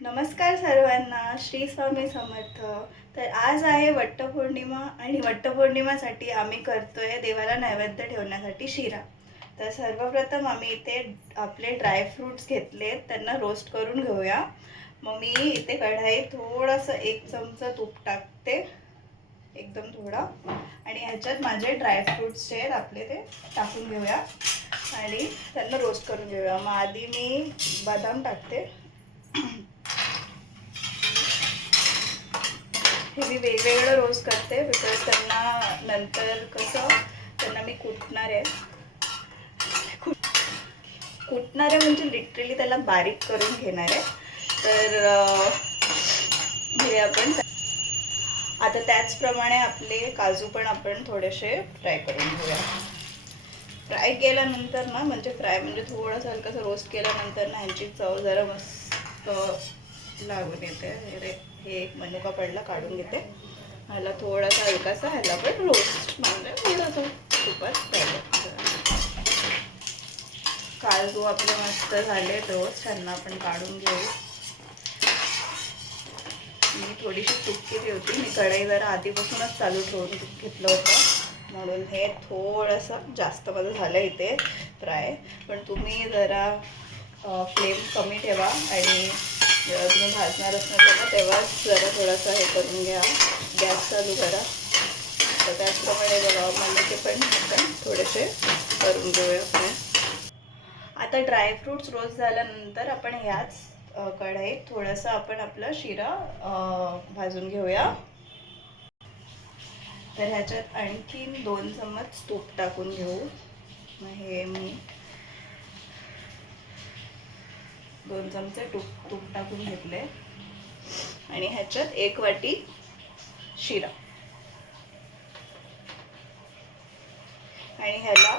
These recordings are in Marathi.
नमस्कार सर्वांना, श्री स्वामी समर्थ. तर आज आहे वटपौर्णिमा आणि वटपौर्णिमासाठी आम्ही करतोय देवाला नैवेद्य ठेवण्यासाठी शिरा. तर सर्वप्रथम आम्ही इथे आपले ड्रायफ्रूट्स घेतलेत, त्यांना रोस्ट करून घेऊया. मग मी इथे कढाईत थोडंसं 1 चमचा तूप टाकते, एकदम थोडा. आणि ह्याच्यात माझे ड्रायफ्रूट्स जे आहेत आपले ते टाकून घेऊया आणि त्यांना रोस्ट करून घेऊया. मग आधी मी बदाम टाकते. हे मी वेगवेगळं रोस्ट करते बिकॉज त्यांना नंतर कसं त्यांना मी कुटणार आहे. म्हणजे लिटरली त्याला बारीक करून घेणार आहे. तर हे आपण आता त्याचप्रमाणे आपले काजू पण आपण थोडेसे फ्राय करून घेऊया. फ्राय केल्यानंतर ना म्हणजे थोडंसं हलकंसं रोस्ट केल्यानंतर ना ह्यांची चव जरा मस्त लागून येते. हे एक मनुका पडला, काढून घेते. ह्याला थोडासा हलकासा ह्याला पण रोस्ट म्हणजे थोडंसं तुपात फ्राय. काजू आपले मस्त झाले रोस्ट, त्यांना आपण काढून घेऊ. मी थोडीशी चुटकी होती, मी कढई जरा आधीपासूनच चालू ठेवून घेतलं होतं म्हणून हे थोडंसं जास्त माझं झालं इथे फ्राय. पण तुम्ही जरा फ्लेम कमी ठेवा आणि जेव्हा तुम्ही भाजणार असणार तेव्हाच जरा थोडासा हे करून घ्या, गॅस चालू करा. तर त्याचप्रमाणे बघा मनुके पण आपण थोडेसे करून घेऊया फ्राय. आता ड्रायफ्रूट्स रोस्ट झाल्यानंतर आपण ह्याच कढईत थोडंसं आपण आपला शिरा भाजून घेऊया. तर ह्याच्यात आणखीन 2 चम्मच तूप टाकून घेऊ. मग हे मी 2 चमचे तूप टाकून घेतले आणि ह्याच्यात 1 वाटी शिरा आणि ह्याला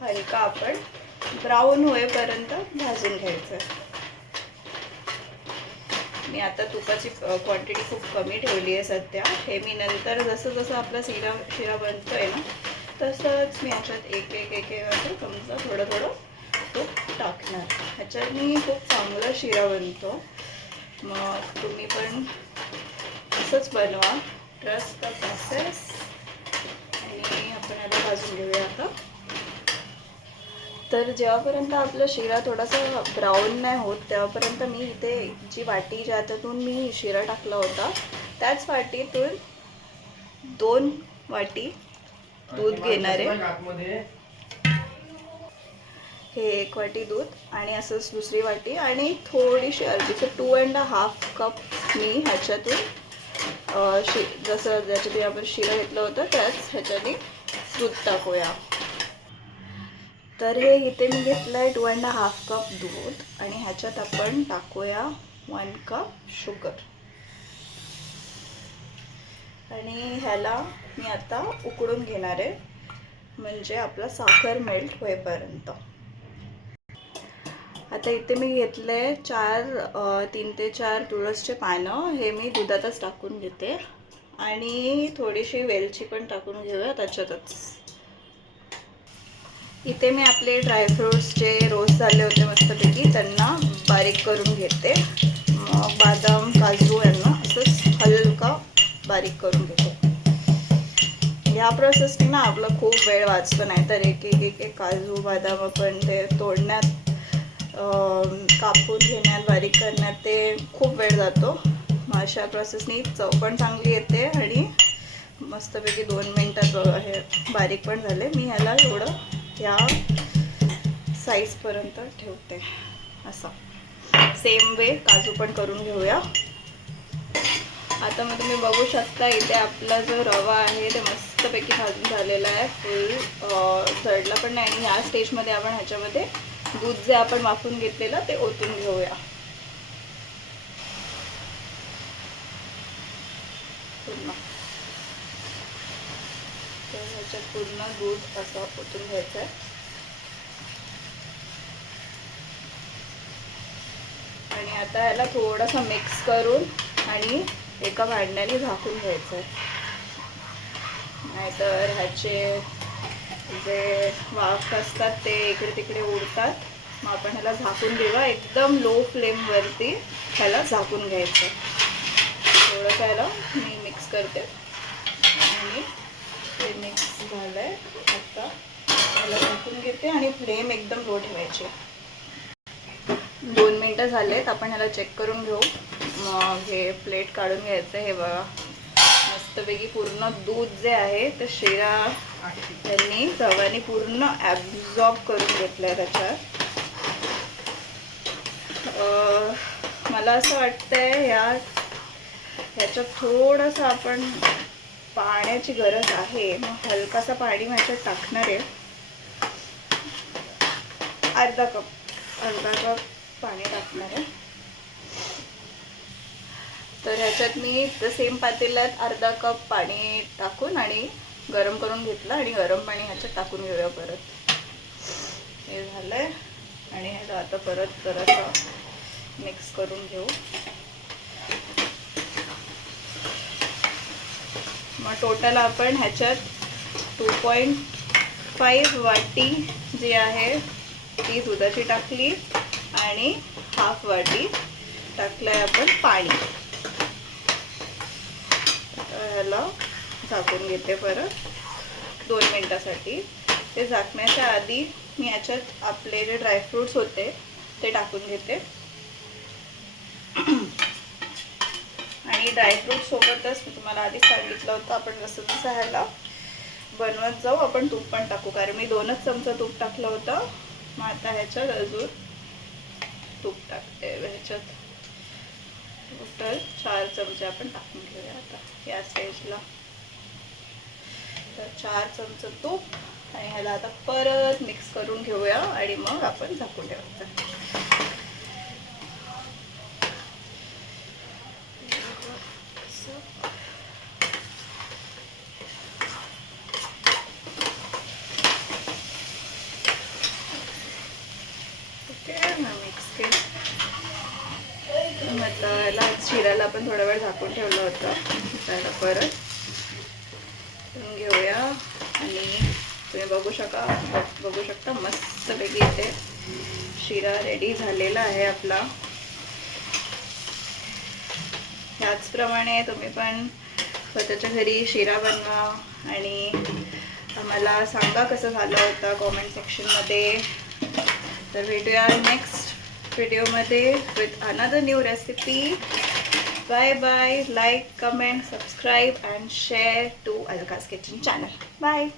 हलका आपण ब्राऊन होईपर्यंत भाजून घ्यायचं. मी आता तुपाची क्वांटिटी खूप कमी ठेवली आहे सध्या. हे मी नंतर जसं जसं आपला शिरा बनतोय ना तसंच मी ह्याच्यात एक चमचा थोडं तूप टाकणार. ह्याच्याने खूप चांगला शिरा बनतो. मग तुम्ही पण असंच बनवा, ट्रस्ट द प्रोसेस. आणि आपण याला भाजून घेऊया आता. तर जेव्हापर्यंत आपला शिरा थोडासा ब्राऊन नाही होत तेव्हापर्यंत मी इथे जी वाटी ज्याच्यातून मी शिरा टाकला होता त्याच वाटीतून 2 वाटी दूध घेणार आहे. हे 1 वाटी दूध आणि असंच दुसरी वाटी आणि थोडीशी अर्धीचं 2.5 कप मी ह्याच्यातून जसं ज्याच्यातून आपण शिरा घेतलं होतं त्याच ह्याच्याने दूध टाकूया. तर हे इथे मी घेतलं आहे 2.5 कप दूध आणि ह्याच्यात आपण टाकूया 1 कप शुगर. आणि ह्याला मी आता उकळून घेणार आहे म्हणजे आपला साखर मेल्ट होईपर्यंत. आता इथे मी घेतले 3 ते 4 तुळसचे पानं. हे मी दुधातच टाकून घेते आणि थोडीशी वेलची पण टाकून घेऊया त्याच्यातच. इथे मी आपले ड्रायफ्रूट्स जे रोस्ट झाले होते मस्तपैकी त्यांना बारीक करून घेते. मग बदाम काजू यांना असंच हलका बारीक करून घेते. ह्या प्रोसेसने ना आपला खूप वेळ वाचतो. नाही तर एक काजू बदाम आपण ते तोडण्यात कापून घेण्यात बारीक करण्यात ते खूप वेळ जातो. मग अशा प्रोसेसनी चव पण चांगली येते आणि मस्तपैकी 2 मिनटात हे बारीक पण झाले. मी ह्याला थोडं ह्या साईजपर्यंत ठेवते. असा सेम वे काजू पण करून घेऊया. आता मग तुम्ही बघू शकता इथे आपला जो रवा आहे ते मस्तपैकी भाजून झालेला आहे. फुल जळला पण नाही. आणि ह्या स्टेजमध्ये आपण ह्याच्यामध्ये दूध जे आपण वाफून घेतलेलं ते ओतून घेऊया. पूर्ण तर ह्याच्यात पूर्ण दूध असं ओतून घ्यायचं आहे. आणि आता ह्याला थोडंसं मिक्स करून आणि एका भांड्याने झाकून घ्यायचं आहे. नाहीतर ह्याचे जे वाफ असतात ते इकडे तिकडे उडतात मग आपण ह्याला झाकून घेऊया. एकदम लो फ्लेमवरती ह्याला झाकून घ्यायचं. थोडंसं ह्याला मी मिक्स करते आणि ते मिक्स झालं आहे. आता ह्याला झाकून घेते आणि फ्लेम एकदम लो ठेवायची. 2 मिनटं झालेत. आपण ह्याला चेक करून घेऊ. मग हे प्लेट काढून घ्यायचं. हे बघा मस्तपैकी पूर्ण दूध जे आहे ते शिरा त्यांनी गव्हाने पूर्ण ॲब्झॉर्ब करून घेतलं आहे त्याच्यात. मला असं वाटतंय ह्याच्यात थोडंसं आपण पाण्याची गरज आहे. मग हलकासा पाणी मी ह्याच्यात टाकणार आहे. अर्धा कप पाणी टाकणार आहे. तर ह्याच्यात मी सेम पातेल्यात अर्धा कप पाणी टाकून आणि गरम करून घेतलं आणि गरम पाणी ह्याच्यात टाकून घेऊया परत. हे झालंय आणि ह्याला आता परत जरासं मिक्स करून घेऊ. मग टोटल आपण ह्याच्यात 2.5 वाटी जी आहे ती दुधाची टाकली आणि हाफ वाटी टाकलंय आपण पाणी. ह्याला झाकून घेते परत 2 मिनटासाठी. ते झाकण्याच्या आधी मी याच्यात आपले जे ड्रायफ्रूट्स होते ते टाकून घेते. आणि ड्रायफ्रूट सोबतच मी तुम्हाला आधी सांगितलं होतं आपण जसं जसं ह्याला बनवत जाऊ आपण तूप पण टाकू. कारण मी 2च चमचा तूप टाकलं होतं. मग आता ह्याच्यात अजून तूप टाकते. ह्याच्यात टोटल 4 चमचे आपण टाकून घेऊया आता या स्टेजला. तर 4 चमचे तूप आणि ह्याला आता परत मिक्स करून घेऊया आणि मग आपण झाकून ठेवायचं. आता याला शिरायला आपण थोडा वेळ झाकून ठेवलं होतं. त्याला परत घेऊया आणि तुम्ही बघू शकता मस्तपैकी इथे शिरा रेडी झालेला आहे आपला. त्याचप्रमाणे तुम्ही पण स्वतःच्या घरी शिरा बनवा आणि आम्हाला सांगा कसं झालं होतं कॉमेंट सेक्शनमध्ये. तर भेटूया नेक्स्ट व्हिडिओमध्ये with another new recipe. Bye bye. Like, comment, subscribe and share to Alka's kitchen channel. Bye.